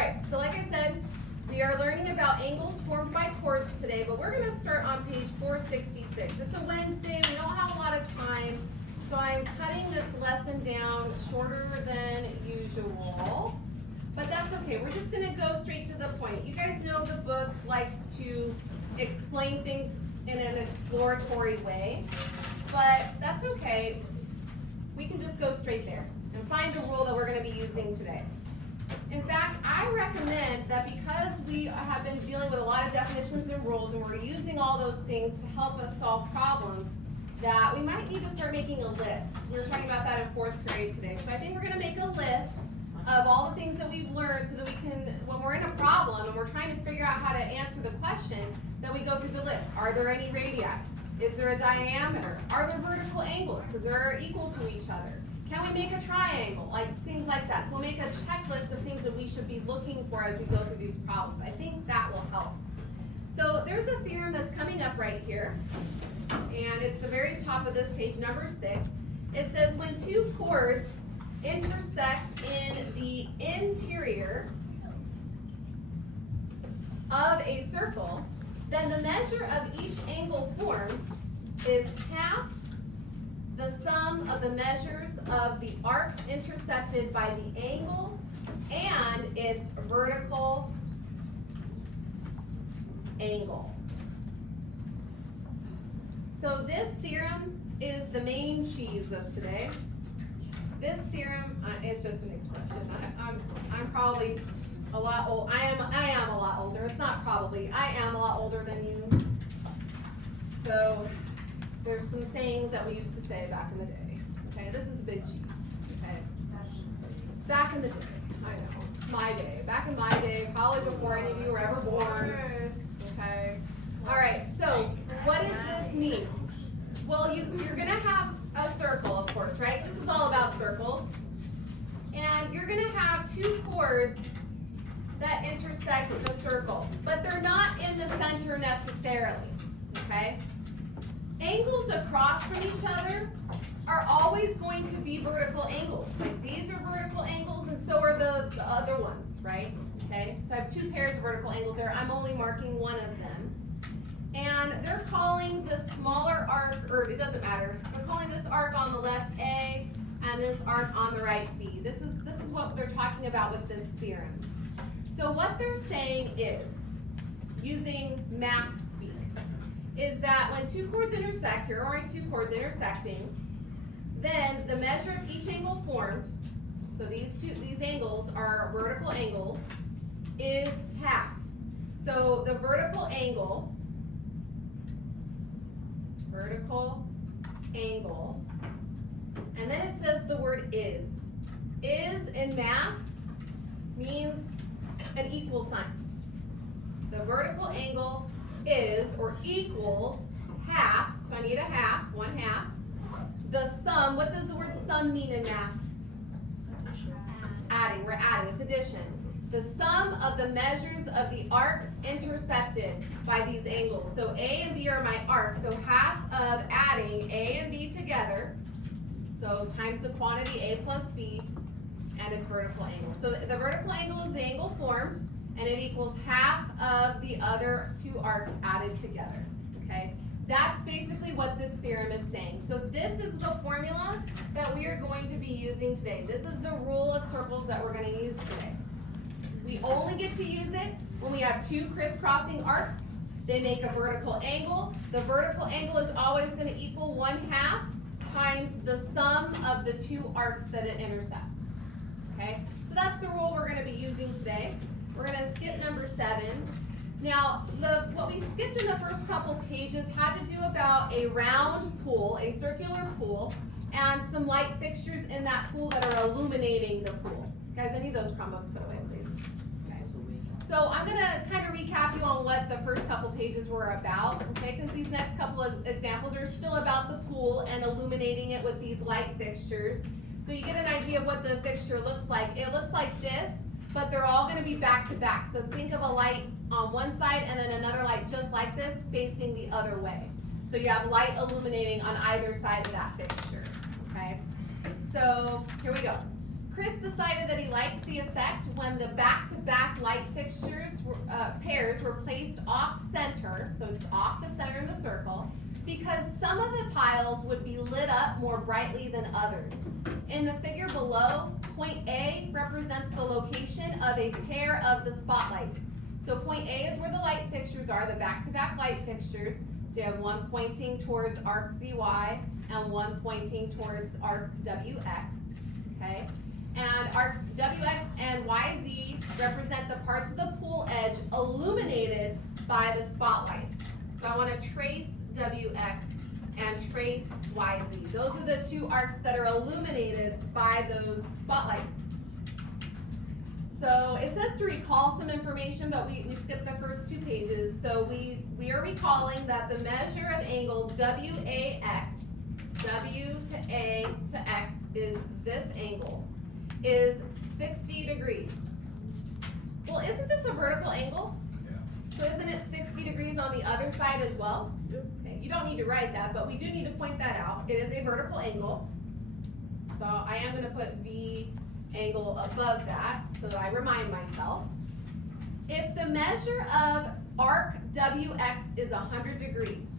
right, so like I said, we are learning about angles formed by chords today, but we're going to start on page 466. It's a Wednesday, we don't have a lot of time, so I'm cutting this lesson down shorter than usual. But that's okay, we're just going to go straight to the point. You guys know the book likes to explain things in an exploratory way, but that's okay. We can just go straight there and find the rule that we're going to be using today. In fact, I recommend that because we have been dealing with a lot of definitions and rules and we're using all those things to help us solve problems, that we might need to start making a list. We were talking about that in 4th grade today. So I think we're going to make a list of all the things that we've learned so that we can, when we're in a problem and we're trying to figure out how to answer the question, that we go through the list. Are there any radii? Is there a diameter? Are there vertical angles? Because they're equal to each other. Can we make a triangle? Like things like that. So we'll make a checklist of things that we should be looking for as we go through these problems. I think that will help. So there's a theorem that's coming up right here. And it's the very top of this page, number 6. It says when two chords intersect in the interior of a circle, then the measure of each angle formed is half the sum of the measures of the arcs intercepted by the angle and its vertical angle. So this theorem is the main cheese of today. This theorem is just an expression. I'm probably a lot old. I am a lot older. It's not probably. I am a lot older than you. So there's some sayings that we used to say back in the day. Okay, this is the big cheese. Okay, back in the day. I know, my day. Back in my day, probably before any of you were ever born. Okay. All right. So what does this mean? Well, you're gonna have a circle, of course, right? This is all about circles. And you're going to have two chords that intersect the circle, but they're not in the center necessarily, okay? Angles across from each other are always going to be vertical angles. Like these are vertical angles and so are the other ones, right? Okay, so I have two pairs of vertical angles there. I'm only marking one of them. And they're calling the smaller arc, or it doesn't matter, they're calling this arc on the left A and this arc on the right B. This is what they're talking about with this theorem. So what they're saying is, using math speak, is that when two chords intersect, here are two chords intersecting, then the measure of each angle formed, so these angles are vertical angles, is half. So the vertical angle, and then it says the word is. Is in math means an equal sign. The vertical angle is or equals half, so I need a half, 1/2. The sum, what does the word sum mean in math? Adding, we're adding, it's addition. The sum of the measures of the arcs intercepted by these angles. So A and B are my arcs, so half of adding A and B together, so times the quantity A plus B, and its vertical angle. So the vertical angle is the angle formed, and it equals half of the other two arcs added together, okay? That's basically what this theorem is saying. So this is the formula that we are going to be using today. This is the rule of circles that we're going to use today. We only get to use it when we have two crisscrossing arcs. They make a vertical angle. The vertical angle is always going to equal 1/2 times the sum of the two arcs that it intercepts. Okay, so that's the rule we're going to be using today. We're going to skip number 7. Now, what we skipped in the first couple pages had to do about a round pool, a circular pool, and some light fixtures in that pool that are illuminating the pool. Guys, I need those Chromebooks put away, please. Okay. So I'm going to kind of recap you on what the first couple pages were about, okay, because these next couple of examples are still about the pool and illuminating it with these light fixtures. So you get an idea of what the fixture looks like. It looks like this, but they're all going to be back to back. So think of a light on one side and then another light just like this facing the other way. So you have light illuminating on either side of that fixture, okay? So here we go. Chris decided that he liked the effect when the back-to-back light fixtures pairs were placed off center, so it's off the center of the circle, because some of the tiles would be lit up more brightly than others. In the figure below, point A represents the location of a pair of the spotlights. So point A is where the light fixtures are, the back-to-back light fixtures. So you have one pointing towards arc ZY and one pointing towards arc WX, okay? And arcs WX and YZ represent the parts of the pool edge illuminated by the spotlights. So I want to trace WX and trace YZ. Those are the two arcs that are illuminated by those spotlights. So it says to recall some information, but we skipped the first 2 pages. So we are recalling that the measure of angle WAX, W to A to X is this angle, is 60 degrees. Well, isn't this a vertical angle? Yeah. So isn't it 60 degrees on the other side as well? Yep. Okay, you don't need to write that, but we do need to point that out. It is a vertical angle. So I am going to put V angle above that so that I remind myself. If the measure of arc WX is 100 degrees,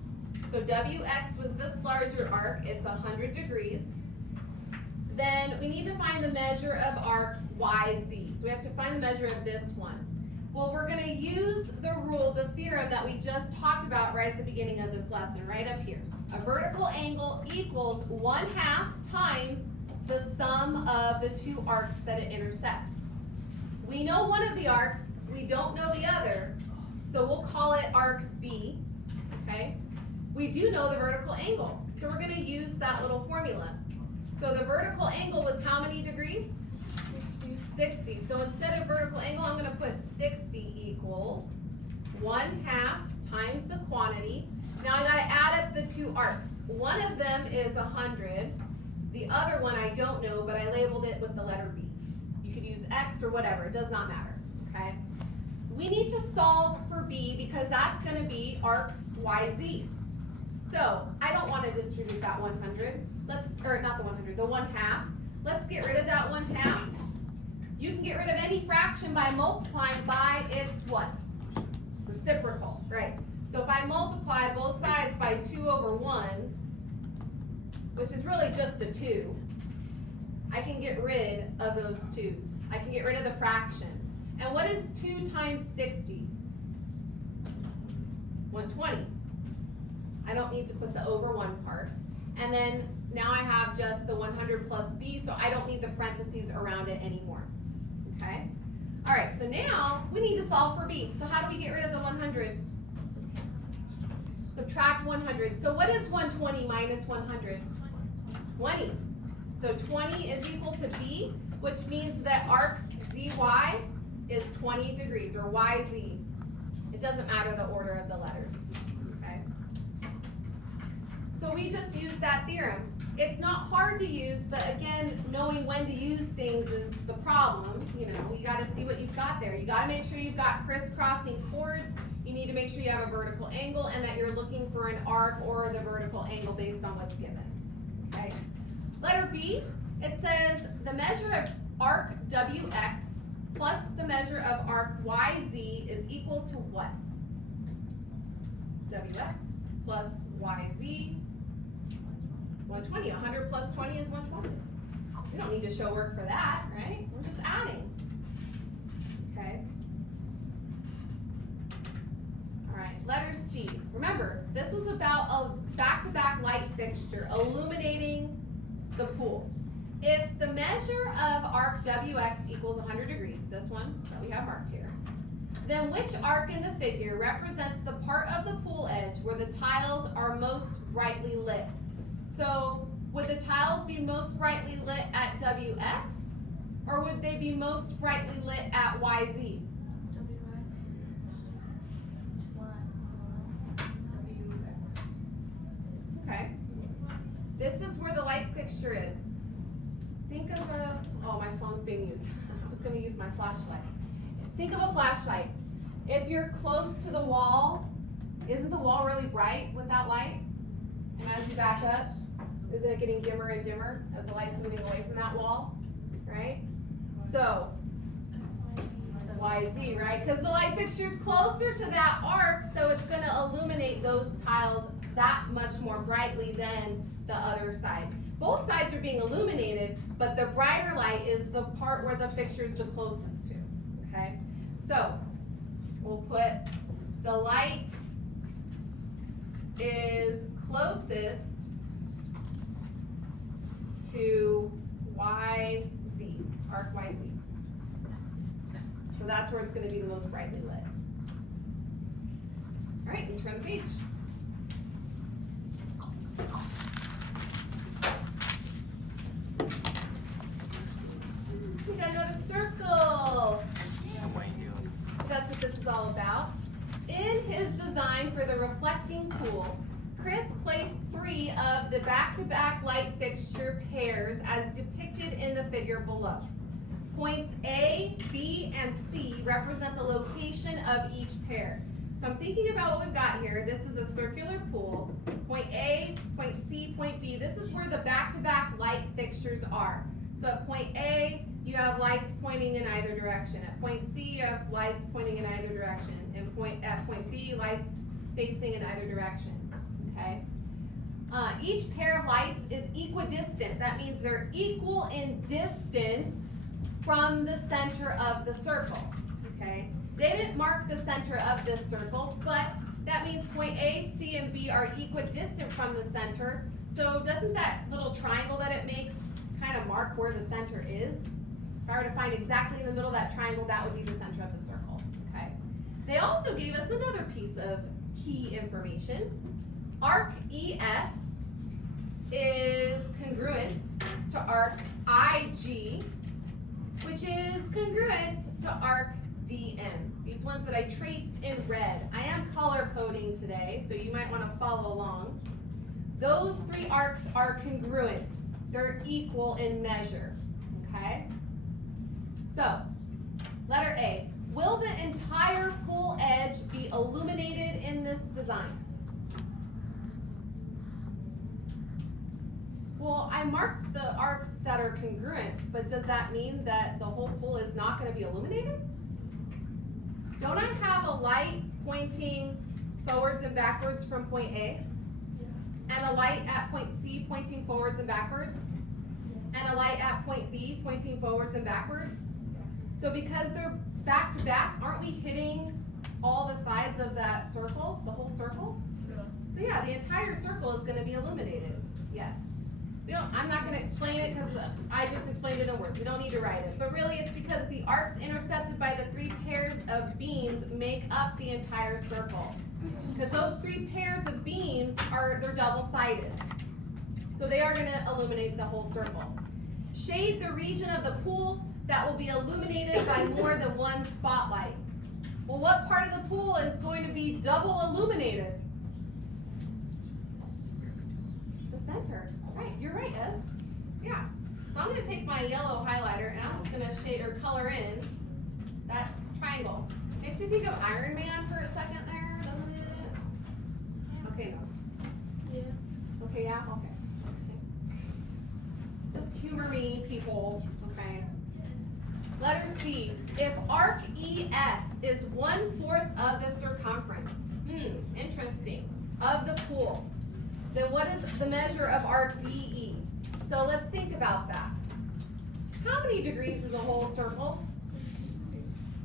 so WX was this larger arc, it's 100 degrees, then we need to find the measure of arc YZ. So we have to find the measure of this one. Well, we're going to use the rule, the theorem that we just talked about right at the beginning of this lesson, right up here. A vertical angle equals 1/2 times the sum of the 2 arcs that it intersects. We know one of the arcs, we don't know the other, so we'll call it arc B, okay? We do know the vertical angle, so we're going to use that little formula. So the vertical angle was how many degrees? 60. So instead of vertical angle, I'm going to put 60 equals 1/2 times the quantity. Now I got to add up the 2 arcs. One of them is 100. The other one I don't know, but I labeled it with the letter B. You could use X or whatever, it does not matter, okay? We need to solve for B because that's going to be arc YZ. So I don't want to distribute that 100. Or not the 100, the 1/2. Let's get rid of that 1/2. You can get rid of any fraction by multiplying by its what? Reciprocal, right? So if I multiply both sides by 2/1, which is really just a 2, I can get rid of those 2's. I can get rid of the fraction. And what is 2 times 60? 120. I don't need to put the over 1 part. And then now I have just the 100 plus B, so I don't need the parentheses around it anymore. Okay? All right, so now we need to solve for B. So how do we get rid of the 100? Subtract 100. So what is 120 minus 100? 20. So 20 is equal to B, which means that arc ZY is 20 degrees, or YZ. It doesn't matter the order of the letters. Okay? So we just use that theorem. It's not hard to use, but again, knowing when to use things is the problem. You know, you got to see what you've got there. You got to make sure you've got crisscrossing chords. You need to make sure you have a vertical angle and that you're looking for an arc or the vertical angle based on what's given. Okay. Letter B, it says the measure of arc WX plus the measure of arc YZ is equal to what? WX plus YZ, 120. 100 plus 20 is 120. We don't need to show work for that, right? We're just adding. Okay. All right, letter C. Remember, this was about a back-to-back light fixture illuminating the pool. If the measure of arc WX equals 100 degrees, this one that we have marked here, then which arc in the figure represents the part of the pool edge where the tiles are most brightly lit? So would the tiles be most brightly lit at WX, or would they be most brightly lit at YZ? Okay. This is where the light fixture is. Think of a, oh, my phone's being used. I was going to use my flashlight. Think of a flashlight. If you're close to the wall, isn't the wall really bright with that light? And as you back up, isn't it getting dimmer and dimmer as the light's moving away from that wall? Right? So, YZ, right? Because the light fixture's closer to that arc, so it's going to illuminate those tiles that much more brightly than the other side. Both sides are being illuminated, but the brighter light is the part where the fixture is the closest to, okay? So, we'll put the light is closest to YZ, arc YZ. So that's where it's going to be the most brightly lit. All right, and turn the page. We got another circle. That's what this is all about. In his design for the reflecting pool, Chris placed 3 of the back-to-back light fixture pairs as depicted in the figure below. Points A, B, and C represent the location of each pair. So I'm thinking about what we've got here. This is a circular pool. Point A, point C, point B. This is where the back-to-back light fixtures are. So at point A, you have lights pointing in either direction. At point C, you have lights pointing in either direction. And at point B, lights facing in either direction. Okay. Each pair of lights is equidistant. That means they're equal in distance from the center of the circle. Okay. They didn't mark the center of this circle, but that means point A, C, and B are equidistant from the center. So doesn't that little triangle that it makes kind of mark where the center is? If I were to find exactly in the middle of that triangle, that would be the center of the circle. Okay. They also gave us another piece of key information. Arc ES is congruent to arc IG, which is congruent to arc DN. These ones that I traced in red. I am color coding today, so you might want to follow along. Those 3 arcs are congruent. They're equal in measure, okay? So, letter A. Will the entire pool edge be illuminated in this design? Well, I marked the arcs that are congruent, but does that mean that the whole pool is not going to be illuminated? Don't I have a light pointing forwards and backwards from point A? And a light at point C pointing forwards and backwards? And a light at point B pointing forwards and backwards? So because they're back to back, aren't we hitting all the sides of that circle, the whole circle? Yeah. So yeah, the entire circle is going to be illuminated. Yes. I'm not going to explain it because I just explained it in words. We don't need to write it. But really it's because the arcs intercepted by the 3 pairs of beams make up the entire circle. Because those 3 pairs of beams they're double-sided. So they are going to illuminate the whole circle. Shade the region of the pool that will be illuminated by more than one spotlight. Well, what part of the pool is going to be double illuminated? The center. Right, you're right, Ez. Yeah. So I'm going to take my yellow highlighter and I'm just going to shade or color in that triangle. Makes me think of Iron Man for a second there, doesn't it? Okay, no. Yeah. Okay, yeah? Okay. Just humor me, people. Okay. Letter C. If arc ES is 1/4 of the circumference, interesting, of the pool, then what is the measure of arc DE? So let's think about that. How many degrees is a whole circle?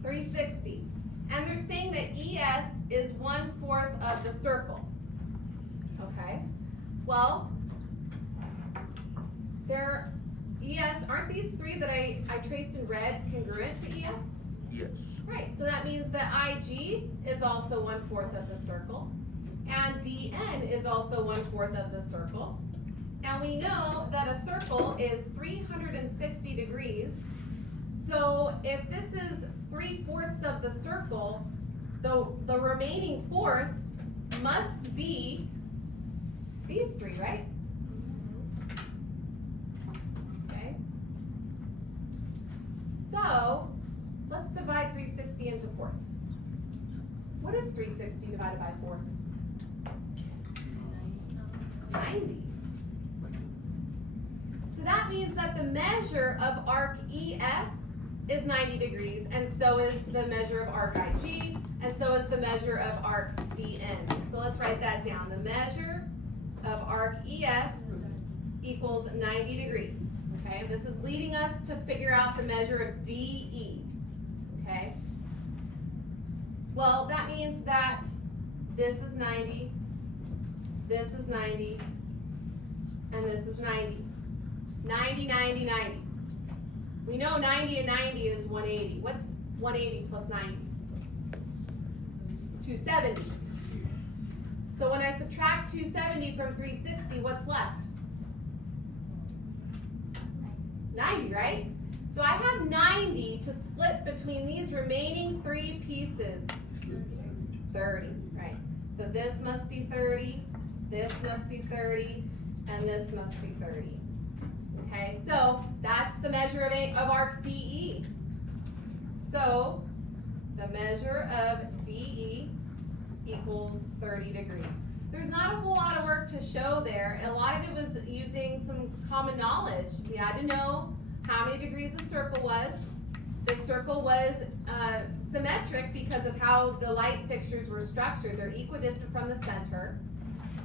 360. And they're saying that ES is 1/4 of the circle. Okay. Well, aren't these 3 that I traced in red congruent to ES? Yes. Right, so that means that IG is also 1/4 of the circle. And DN is also 1/4 of the circle. And we know that a circle is 360 degrees. So if this is 3/4 of the circle, the remaining 1/4 must be these 3, right? Okay. So let's divide 360 into 4ths. What is 360 divided by 4? 90. So that means that the measure of arc ES is 90 degrees, and so is the measure of arc IG, and so is the measure of arc DN. So let's write that down. The measure of arc ES equals 90 degrees. Okay, this is leading us to figure out the measure of DE. Okay, well, that means that this is 90, this is 90, and this is 90. 90, 90, 90. We know 90 and 90 is 180. What's 180 plus 90? 270. So when I subtract 270 from 360, what's left? 90, right? So I have 90 to split between these remaining three pieces. 30, right? So this must be 30, this must be 30, and this must be 30. Okay, so that's the measure of arc DE. So the measure of DE equals 30 degrees. There's not a whole lot of work to show there. A lot of it was using some common knowledge. We had to know how many degrees a circle was. The circle was symmetric because of how the light fixtures were structured. They're equidistant from the center.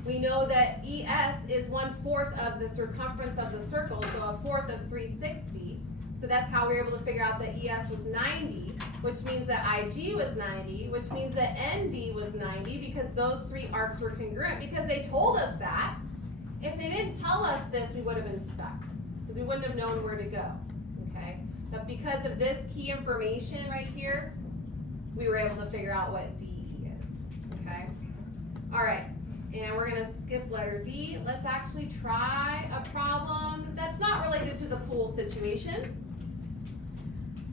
We know that ES is 1/4 of the circumference of the circle, so 1/4 of 360. So that's how we were able to figure out that ES was 90, which means that IG was 90, which means that ND was 90, because those three arcs were congruent, because they told us that. If they didn't tell us this, we would have been stuck, because we wouldn't have known where to go, okay? But because of this key information right here, we were able to figure out what DE is, okay? All right. And we're gonna skip letter D. Let's actually try a problem that's not related to the pool situation.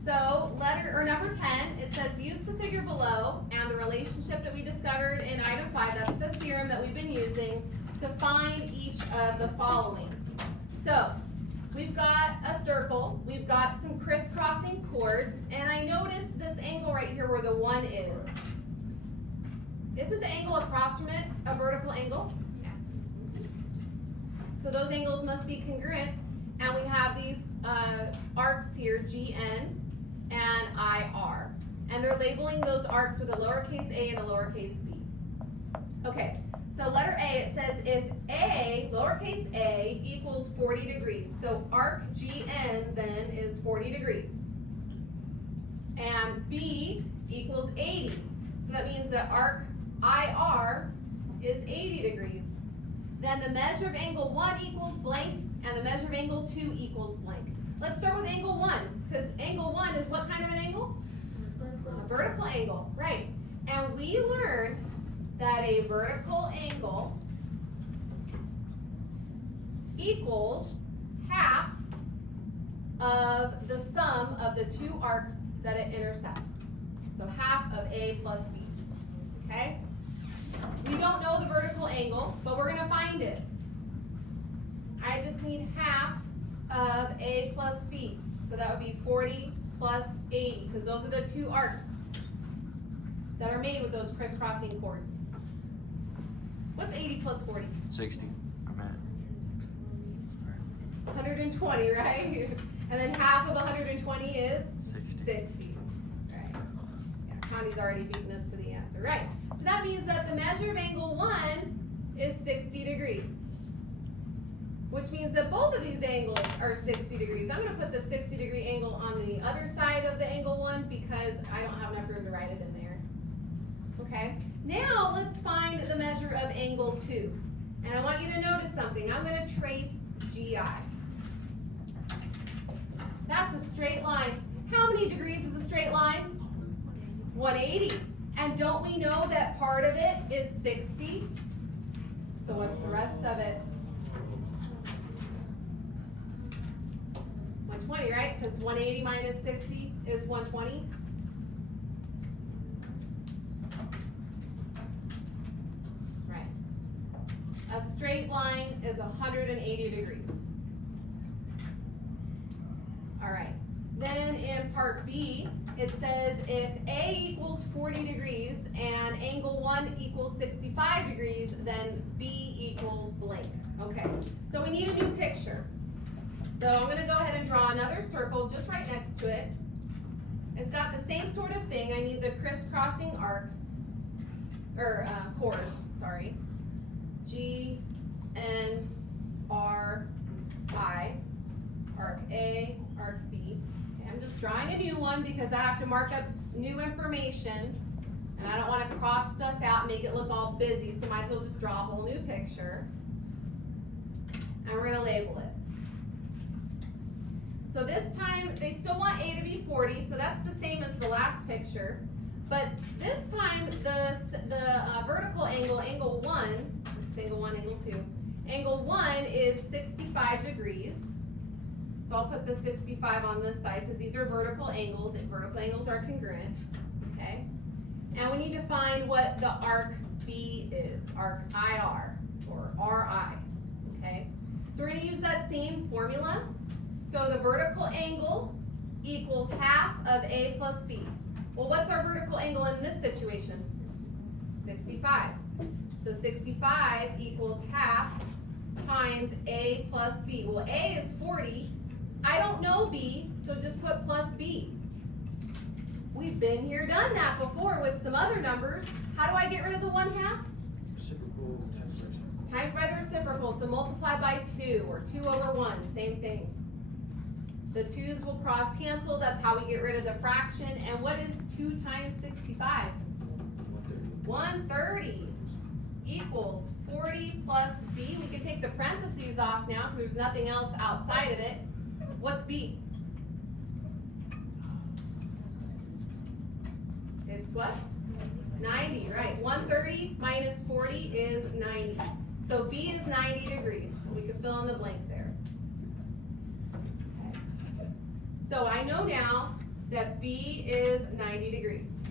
So number 10, it says use the figure below and the relationship that we discovered in item 5, that's the theorem that we've been using, to find each of the following. So we've got a circle, we've got some crisscrossing chords, and I noticed this angle right here where the 1 is. Isn't the angle across from it a vertical angle? Yeah. So those angles must be congruent, and we have these arcs here, GN and IR. And they're labeling those arcs with a lowercase a and a lowercase b. Okay, so letter A, it says if A, lowercase a, equals 40 degrees, so arc GN then is 40 degrees. And B equals 80, so that means that arc IR is 80 degrees. Then the measure of angle 1 equals blank, and the measure of angle 2 equals blank. Let's start with angle 1, because angle 1 is what kind of an angle? A vertical angle, right. And we learned that a vertical angle equals half of the sum of the two arcs that it intercepts. So half of A plus B, okay? We don't know the vertical angle, but we're gonna find it. I just need half of A plus B. So that would be 40 plus 80, because those are the two arcs that are made with those crisscrossing chords. What's 80 plus 40? 60. I'm at 120, right? And then half of 120 is? 60. 60. Right. Yeah, Connie's already beaten us to the answer. Right. So that means that the measure of angle 1 is 60 degrees. Which means that both of these angles are 60 degrees. I'm going to put the 60-degree angle on the other side of the angle 1 because I don't have enough room to write it in there. Okay? Now let's find the measure of angle 2. And I want you to notice something. I'm going to trace GI. That's a straight line. How many degrees is a straight line? 180. And don't we know that part of it is 60? So what's the rest of it? 120, right? Because 180 minus 60 is 120. Right. A straight line is 180 degrees. All right. Then in part B, it says if A equals 40 degrees and angle 1 equals 65 degrees, then B equals blank. Okay, so we need a new picture. So I'm going to go ahead and draw another circle just right next to it. sort of thing, I need the crisscrossing arcs, or chords, sorry. G, N, R, I, arc A, arc B. Okay, I'm just drawing a new one because I have to mark up new information, and I don't want to cross stuff out and make it look all busy, so might as well just draw a whole new picture. And we're gonna label it. So this time, they still want A to be 40, so that's the same as the last picture. But this time, the vertical angle, angle 1, this is angle 1, angle 2. Angle 1 is 65 degrees. So I'll put the 65 on this side because these are vertical angles, and vertical angles are congruent, okay? And we need to find what the arc B is, arc IR, or RI, okay? So we're gonna use that same formula. So the vertical angle equals half of A plus B. Well, what's our vertical angle in this situation? 65. So 65 equals half times A plus B. Well, A is 40. I don't know B, so just put plus B. We've been here, done that before with some other numbers. How do I get rid of the 1/2? Reciprocal times ratio. Times by the reciprocal, so multiply by 2, or 2 over 1, same thing. The 2's will cross cancel, that's how we get rid of the fraction. And what is 2 times 65? 130 equals 40 plus B. We can take the parentheses off now because there's nothing else outside of it. What's B? It's what? 90, right. 130 minus 40 is 90. So B is 90 degrees. We can fill in the blank there. Okay. So I know now that B is 90 degrees.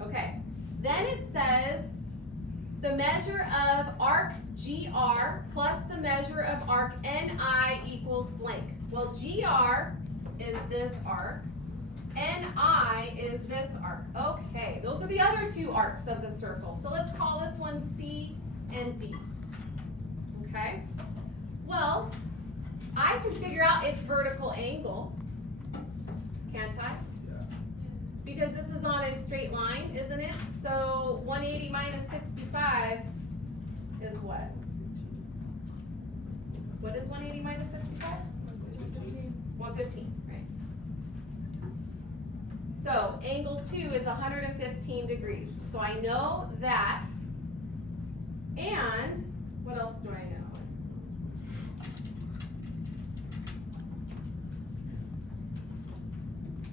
Okay. Then it says the measure of arc GR plus the measure of arc NI equals blank. Well, GR is this arc. NI is this arc. Okay, those are the other 2 arcs of the circle. So let's call this one C and D. Okay? Well, I can figure out its vertical angle, can't I? Yeah. Because this is on a straight line, isn't it? So 180 minus 65 is what? What is 180 minus 65? 115, right? So angle 2 is 115 degrees. So I know that. And what else do I know?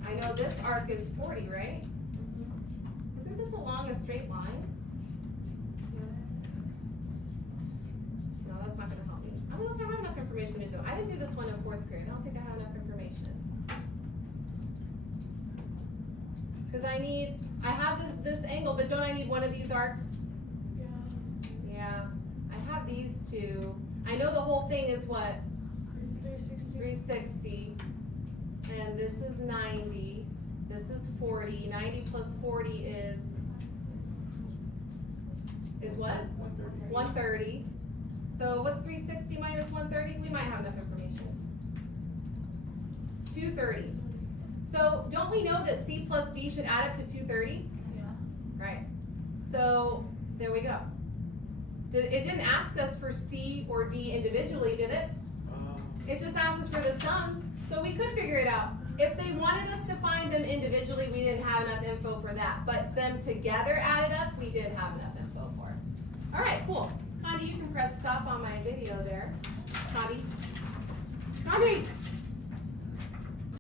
I know this arc is 40, right? Isn't this along a straight line? No, that's not gonna help me. I don't know if I have enough information to do. I didn't do this one in 4th period. I don't think I have enough information. Because I have this angle, but don't I need one of these arcs? Yeah, I have these 2. I know the whole thing is what? 360. And this is 90. This is 40. 90 plus 40 is what? 130. So what's 360 minus 130? We might have enough information. 230. So don't we know that C plus D should add up to 230? Yeah. Right. So there we go. It didn't ask us for C or D individually, did it? It just asked us for the sum, so we could figure it out. If they wanted us to find them individually, we didn't have enough info for that. But them together added up, we did have enough info for it. All right, cool. Condi, you can press stop on my video there. Condi.